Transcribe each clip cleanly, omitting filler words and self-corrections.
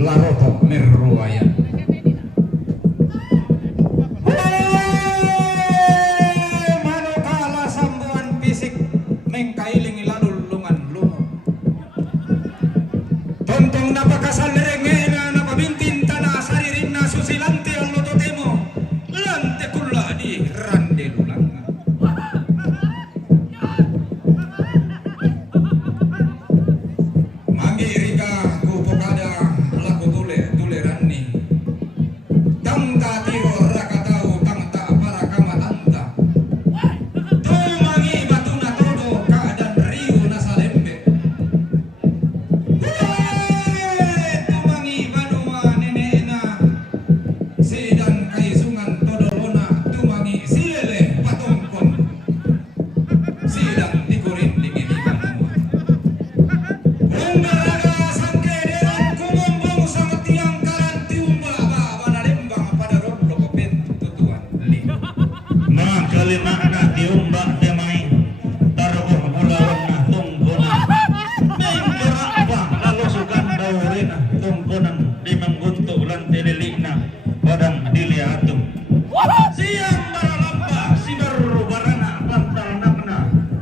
larotok merruaya. Manukala sambuan fisik mengkailing lalulungan lumo. Tontong napakasal rengena napabintin tanah saririn na susilante ang lototemo. Lante kula di rande lulang. Mangirika kupokada laku tule rani. Tangta tiro rakatau tangta para kamatanta. Tumangi batuna todo keadaan riu nasalembe. Tumangi banua nenena sidan kaisungan todolona tumangi silele patongkon. Sidang tikurin dingin banua. Unggaraga sangke derang kumombong sama tiang karantiumba baba nalembang pada rondo kopet tutuan li. Makalima na tiumba temay taruh bulawan na tungkunan menggera apa lalu sukan daurin na tungkunan di mengguntu ulan tilili na padang diliatum siang baralamba si baru barana pantal nakna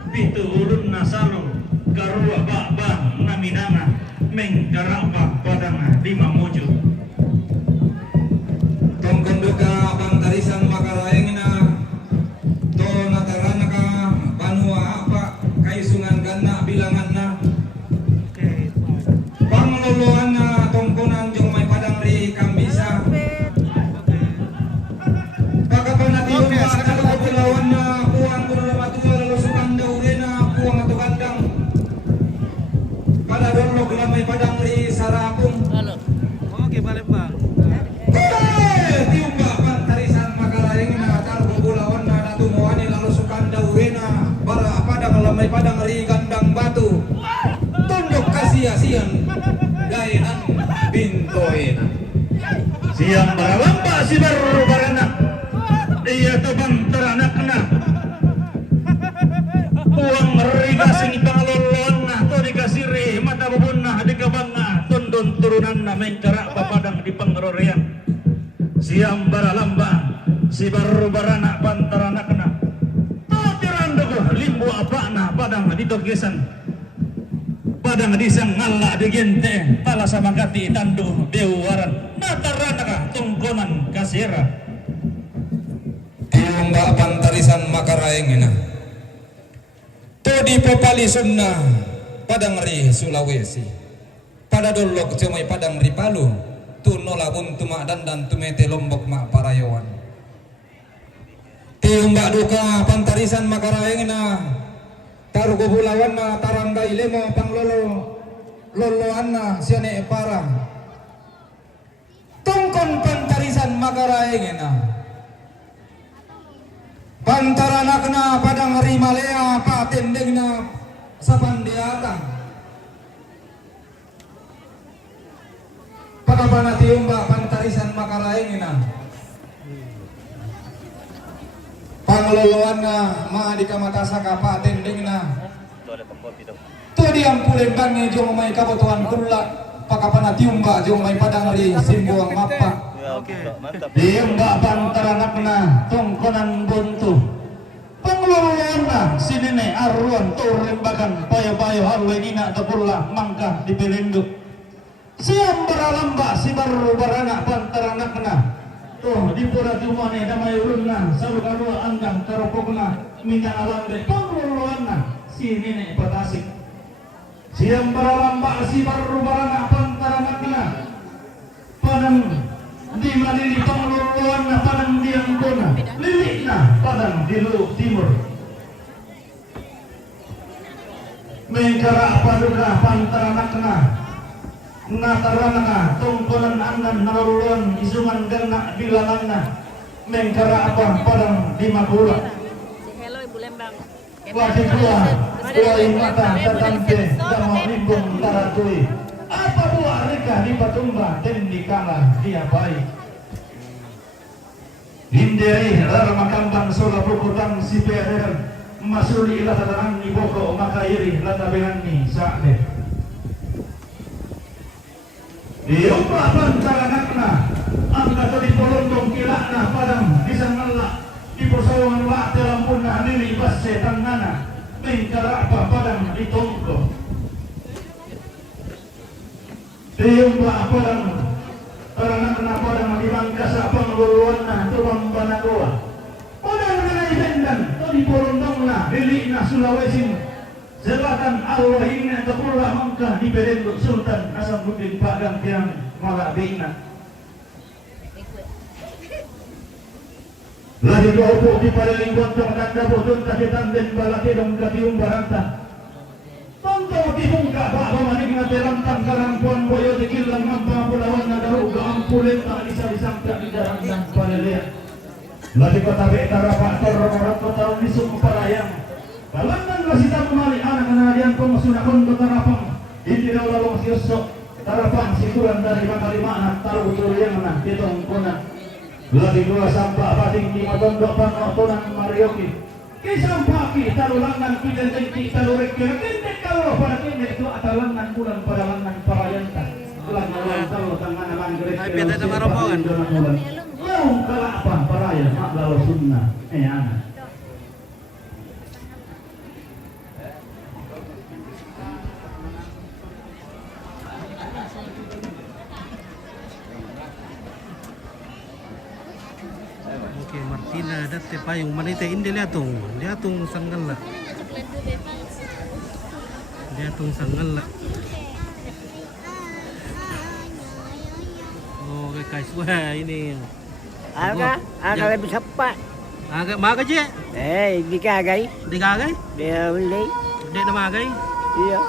pitu ulun na salu karua baba naminanga menggera apa padang di mamuju. Tongkon duka pantarisan makalaeng na to natarana ka banua apa kaisungan ganna bilangan na pangluluan na tongkonan jong may padang ri kambisa kakapanatiyon na nakapulawan na puang kuno matua lalusukan daw rin na puang atukandang pada dolog na may padang ri sarapong. Oke, Palembang. Tiumba pantarisan makalaeng na tarbo bulawan na natumuan lalu sukan daurena para padang lamay padang ri gandang batu tunduk kasia-sian gaenan bintoena. Siang baralamba si baru barana iya to bantaranak na puang riga sing panglolon na to dikasih re mata bubun na di kabang na tundun turunan na mengkara papadang di pangrorean. Siang baralamba si baru barana bantaranak na to tirando ko limbo apa na padang di togesan padang disang ngalla di gente tala sama kati tandu dewaran natarana ka tungkonan kasira. Tiumba pantarisan makaraeng na to di popalisun na padang ri Sulawesi pada dolog cumay padang ri Palu tunola buntuma dan tumete Lombok mak parayawan. Tiumba duka pantarisan makaraeng na tarugo bulawan na tarangga ilemo panglolo loloan na siane para tungkon pantarisan makaraeng na pantaranak na padang rimalea patendeng na sa pandiatang pagkapanatiumba pantarisan makaraeng na pangloloan na mga di kamatasa ka patendeng na to di ang pulemban ni jong may kabutuan kula pagkapanatiumba jong may padang ri simbuang mapa. Tiumba bantaranak na tungkonan buntu pangluluan na sinine aruan turimbagan payo-payo harwe nina tapula mangka di pelinduk siang baralamba si baru barana bantaranak na tuh di pura jumane damay urun na salu karua andang karopok na minta alamre pangluluan na sinine patasik siang baralamba si baru barana bantaranak na panang di malili pangluluan na padang diangkona lilik na padang di Luhuk Timur mengkara paduka pantaranak na natarana na tungkonan andan naluluan isungan genak bilangan na mengkara apa padang di Makura. Hello Ibu Lembang. Wajib dua mata tertante dama rimbung taratui apa buah rika di Patumba dan di Kala dia baik hindari lar makambang sola pukutan si PRR masuli ila tatanang ni boko makairi lata benani saade Diumpa pantaranakna angka tadi polondong kilakna padang isang ngelak di persawangan lak dalam punah nili basse tangana mengkarapa padang ditongko diumpa padang taranakna padang di mangkasa pengeluluanna tubang banagoa padang kenai bendan tadi polondongna dilikna Sulawesi Selatan Allah ini terpulang mangkah di Berenduk Sultan Hasanuddin Padang yang malah bina. Lagi dua upuk di pada lingkuan tanda bodon tapi tanden balaki dong katiung baranta. Tonton dibuka pak pemanik ngate rantang karampuan boyo dikilang mampang pulawan nagaru gaampulen tak bisa disangka di dalam dan pada lihat. Lagi kota betara pak terrorat kota unisum parayang. Kalangan masih tak kembali anak kenalian pemusuna pun bertarapang ini dalam siosok tarapang situran dari lima anak taruh betul yang menang ditong punah lagi dua sampah bating di matondok panotonan marioki kisah pagi tarulangan tidak jadi taruh rekir kendek kalau pada kendek itu atalangan bulan pada langan parayanta ulang taruh tangan langgerik laung kelapa parayan mak lalu sunnah anak Oke, Martina dati payung manita indi liatung sanggal lah. Liatung sanggal lah. Oke, guys, wah ini. Aga lebih cepat. Agak maga je. Dikagai. Digagai? Dia beli. Dia nama agai? Iya.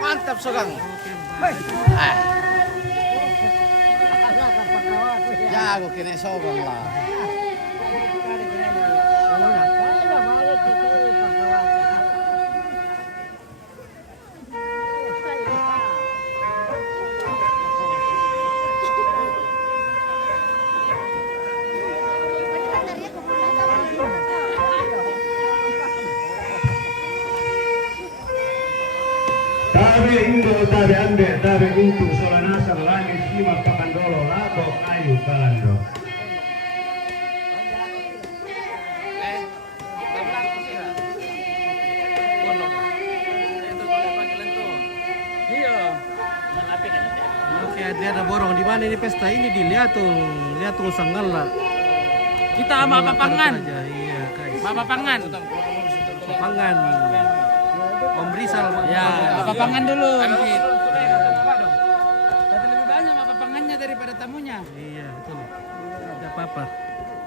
Mantap Sogang. Jago kini Sogang lah. Tabe Indo, tabe Ande, tabe Untu, Solanasar, Langit, Lima, Pakandolo, Lago, Kalando. Oke, dia ada borong di mana ini pesta ini lihat tuh sanggal lah. Kita sama papangan. Iya, guys. Papangan. Papangan. Om Rizal. Ya, papangan dulu. Tadi lebih banyak papangannya daripada tamunya. Iya, betul. Ada apa-apa.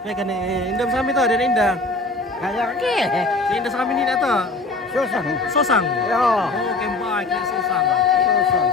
Ya kan Indam Sami tuh ada Indah. Kayak ke? Si Indah Sami ini tuh. Susah. Sosang. Ya. Oh, kembali ke Sosang. Susah.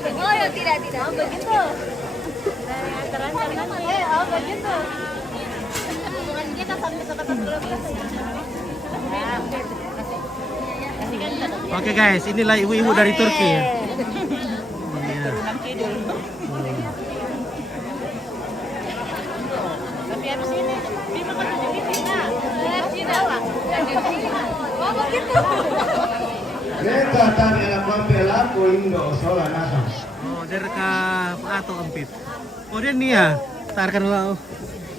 Oh ya tidak oh, begitu. Terancam nanti. Oh begitu. Bukan kita sampai ke tempat dulu. Oke guys, inilah ibu-ibu dari Turki. Iya. Tapi habis ini dia makan di Cina. Cina lah. Oh begitu. Mereka tadi anak bambel aku Indo sola nasa. Oh, dari ka Pato Empit. Oh, dia nih ya. Tarkan lah.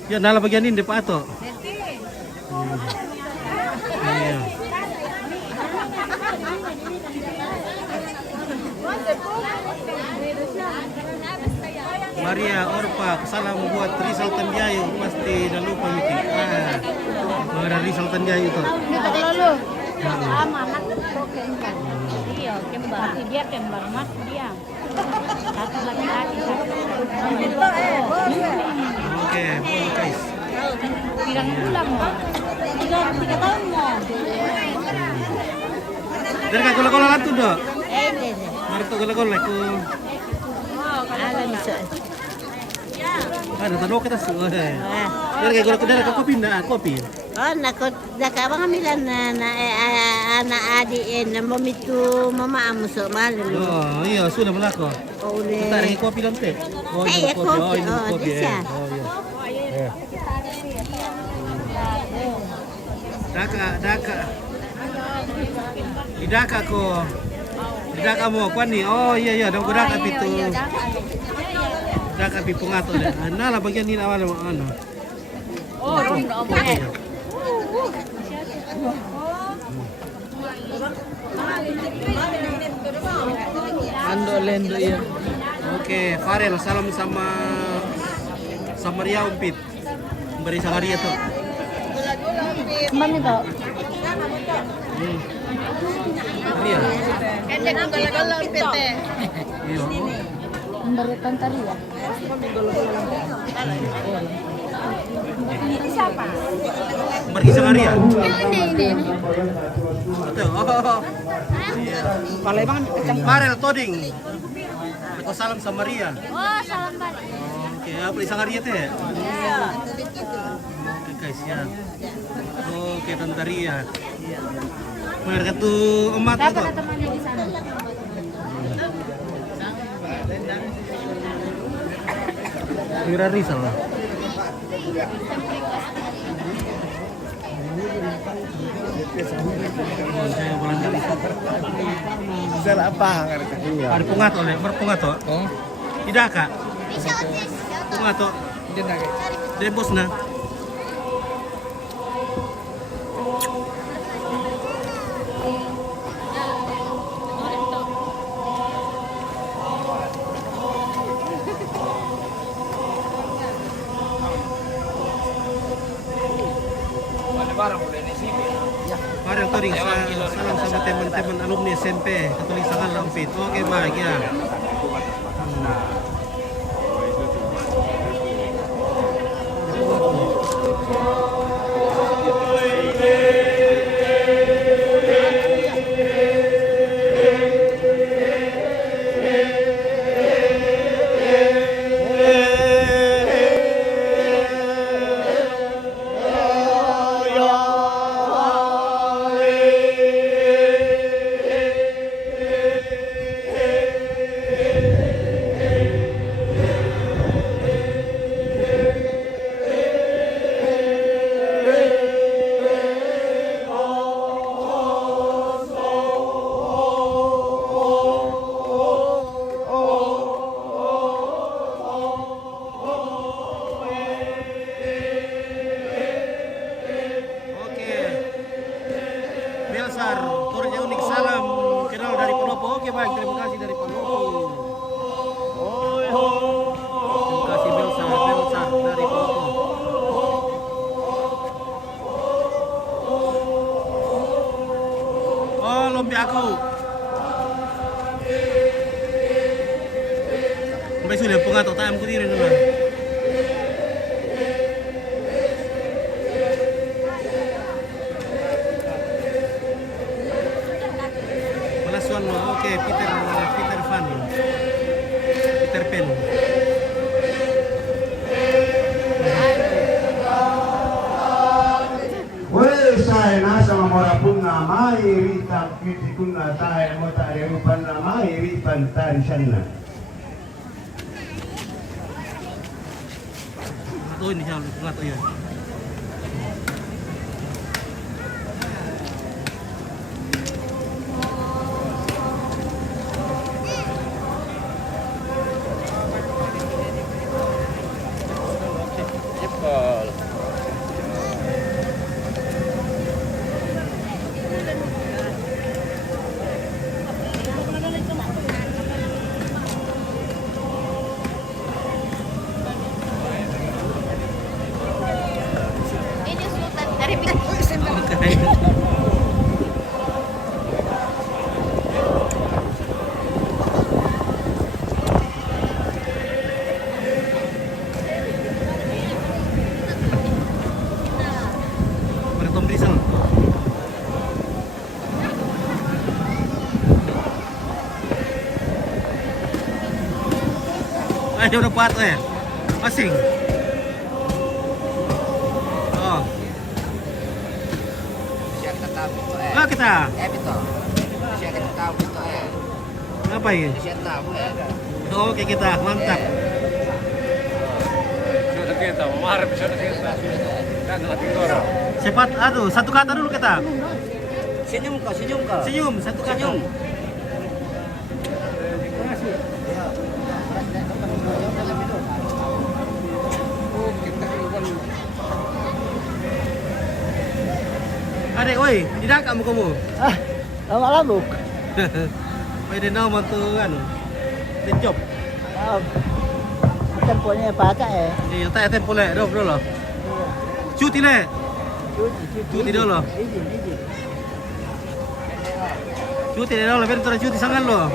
Ya nala bagian ini di Pato. Iya. Maria Orpak, salam buat Rizal Tanjayu, pasti dah lupa Miki. Ada Rizal Tanjayu itu. Kita lalu. Sama anak kembar. Iya, kembar. Dia kembar mas dia. Satu laki-laki satu. Oke, boleh guys. Pirang bulan mo. 3 tahun mo. Dari kak kola-kola latu dok. Hindi. Marto kola-kola ko. Alam iso. Ada tanong kita sih. Dari kak kola-kola dari kak kopi na kopi. Oh, nakabang kami lang na adi na mamitu mama amuso malam. Oh iya sudah melako. Oh, Kita ringi kopi lang te. Oh Ay, ini kopi. Oh ini kopi. kopi. Oh, siya. Oh iya. Daka. Di Daka ko. Di Daka mo kuan ni. Oh iya dong ko Daka pitu. Daka pi pungato deh. Nala bagian ni awal mo ano. Oh, rondo mo. Ando lendo ya. Oke, Farel salam sama Ria Umpit. Beri sama Ria tuh. Mana to? Ria. Kende kung gala-gala ang pete. Iya. Ang baritan tari ya. Isa pa. Beri sama Ria. Hindi. Betul. Oh. Iya. Palembang Farel Toding. Aku salam sama Ria. Oh, salam balik. Oke, apa isang Ria teh? Oke guys ya. Oke Tante Ria. Mereka tuh emak tuh. Dapat temannya di sana. Mira Rizal lah. Oh, saya bulan kali. Rizal apa? Ada pungato le, berpungato. Oh, Tidak kak. Pungato. Debos na. Parang Toring, salam sama teman-teman alumni SMP Katolik Sangal Ampit. Oke, baik ya. Oke. Belsar, turunnya unik salam kenal dari Palopo. Oke, baik, terima kasih dari Palopo. Terima kasih Belsar dari Palopo. Oh, lumpia aku. Sampai sudah pengatok tam ku diri dulu. Malasuan lo, oke, Peter Pan, Peter Pan. Saya nasa mamorapun na mairitan kritikun na tayo mo tayo upan na mairitan tarisan na. Ito ini siya, pengatok yun. Ini sultan dari Pinang. Bertom Rizal. Ayo udah pato ya. Masing. Oh. Siya katabi to eh. Ah, kita. Bito. Siya katabi to eh. Ngapain? Siya tahu eh. Oke, kita mantap. Sudah kita, marah sudah kita. Dan lagi orang. Cepat, aduh, satu kata dulu kita. Senyum kau. Senyum, satu kata. Adek, woi, tidak kamu kamu. Lama lamuk. Pwede na mantu ano. Din job. Tempo niya pata eh. Iya, tayo tempo le, dolo. Cuti le. Cuti dolo. Cuti dolo, pero cuti sangan lo.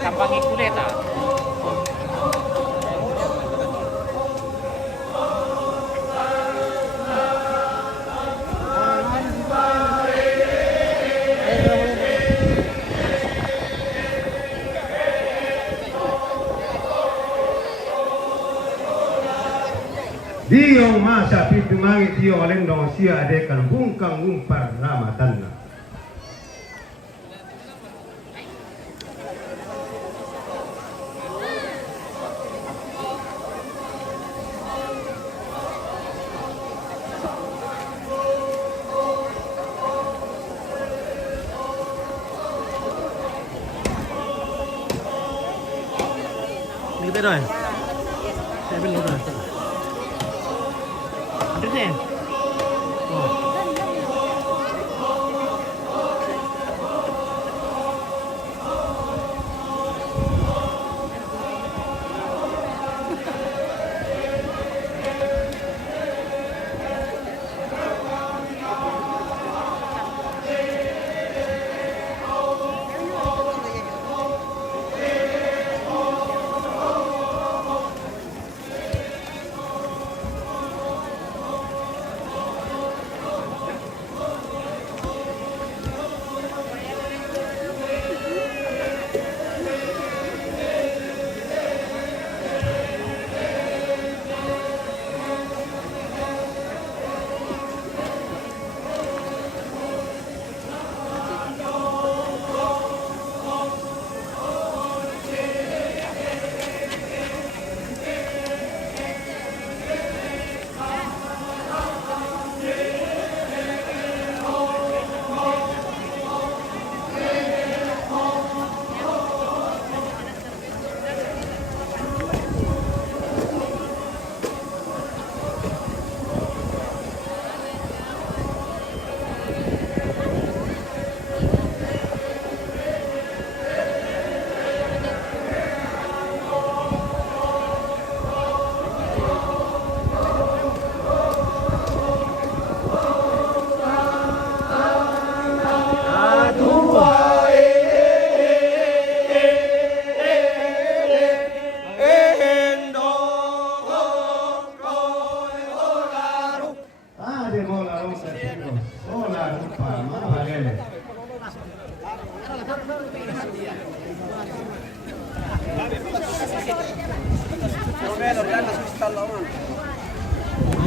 Kampangi kuleta. Diyong masa pitumangit Diyong alendong siya adekan bungkang umpar ramatan na. Ini kita doy. Saya belum doy. Ada deh. Oh.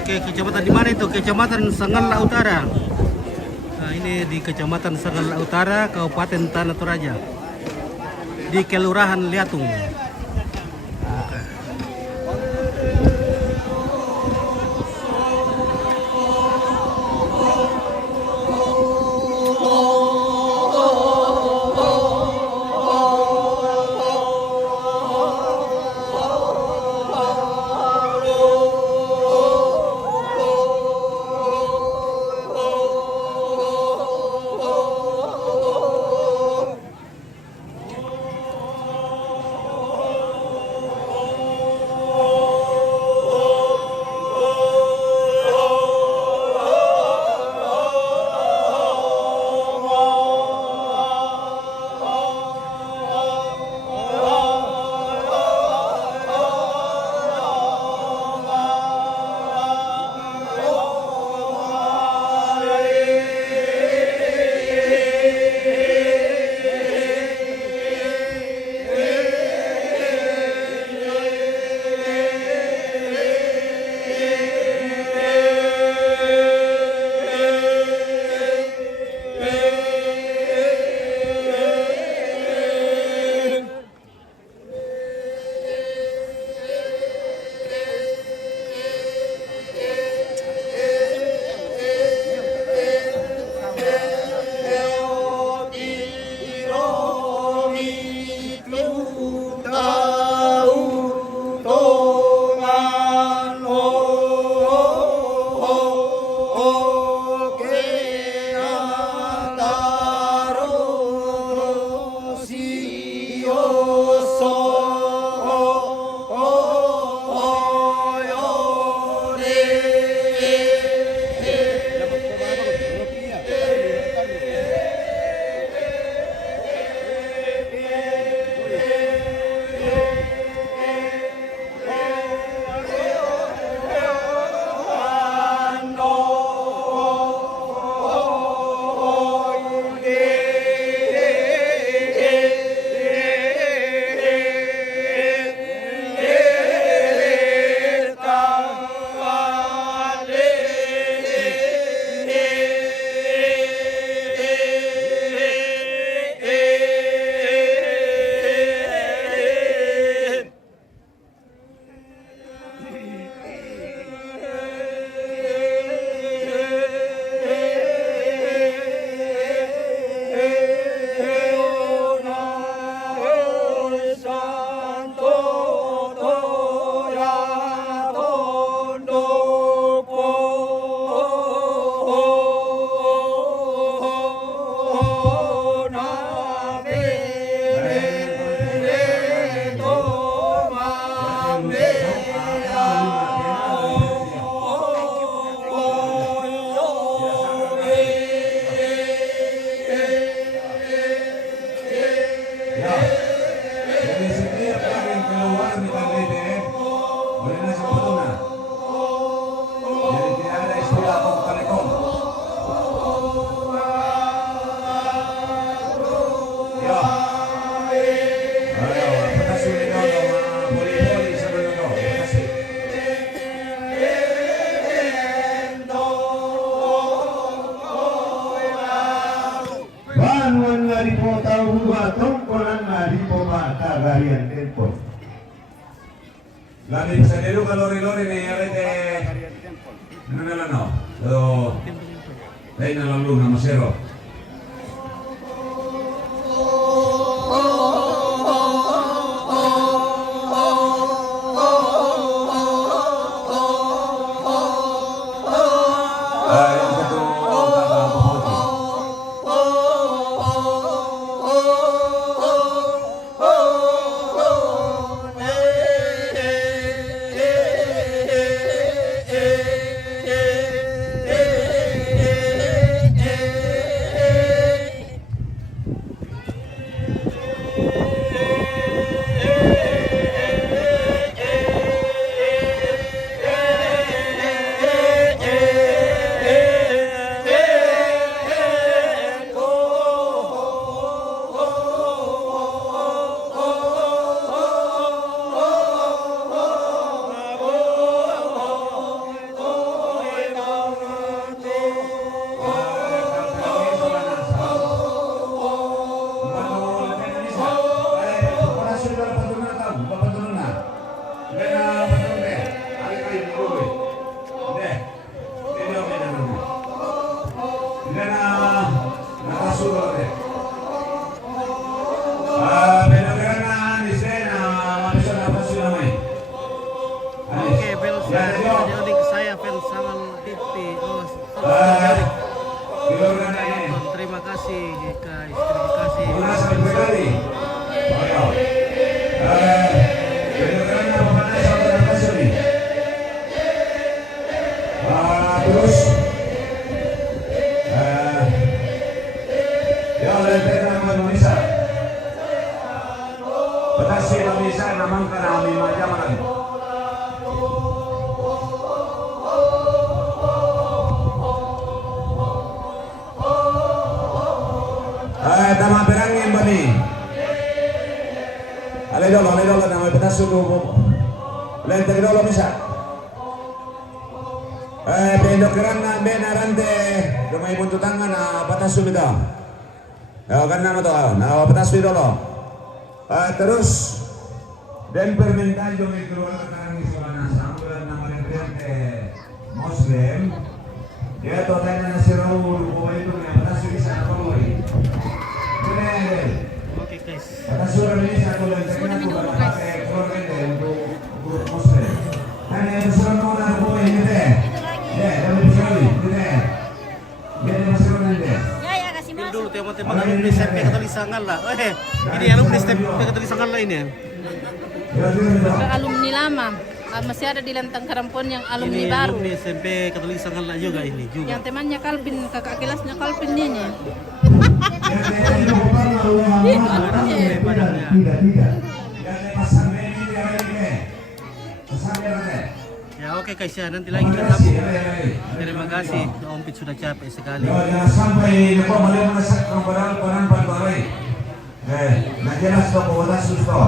Oke, kecamatan di mana itu? Kecamatan Sangala Utara. Nah, ini di Kecamatan Sangala Utara, Kabupaten Tanah Toraja. Di Kelurahan Liatung. Lagi bisa dulu kalori-lori nih rete. Ano. So, lain na lang na masero. sudah patunan tahu, patunan na. Kaya patunan deh, ali kayo dulu. Deh, ini oke dah dulu. Kaya nakasulo deh. Benar-benar na di sana, bisa dapat sudah mai. Oke, fans jadi saya fans Sangal TV. Oh, terima kasih guys, terima kasih. Una sampai kali. Ayo. Benar-benar na pamanay sa mga kasuli. Terus. Ya, lentera naman Manisa. Patasi Manisa naman ka na may majaman. Tama perangin bani. Alay dolo na may pataso do. Lente dolo misa. Pendok kerang na benarante, lumay buntutangan na pataso bito. Kan nama to, na pataso dolo. Terus dan permintaan yung ituruan ng isola na sambulan ng malagriante Muslim. Ya to tayo na si Raul, kung ito na pataso isa na paloy. Oke guys. Atas surat ini satu lagi aku pakai keluarga untuk Muslim. Dan yang surat nomor boleh ini deh. Ya, kami sekali, deh. Ya, masuk nanti. Ya, kasih Ini masuk. dulu teman-teman alumni SMP Katolik Sangal lah. Ini alumni SMP Katolik Sangal lah ini ya. Alumni lama, masih ada di Lentang Karampon yang alumni Ini baru. alumni SMP Katolik Sangal lah juga ini juga. Yang temannya Kalvin, kakak kelasnya Kalvin ini. Ya oke guys ya, nanti lagi kita sambung. Terima kasih, Om Pit sudah capek sekali. Jangan sampai lupa balik masak barang-barang pantai. Nah jelas to, bawa susto.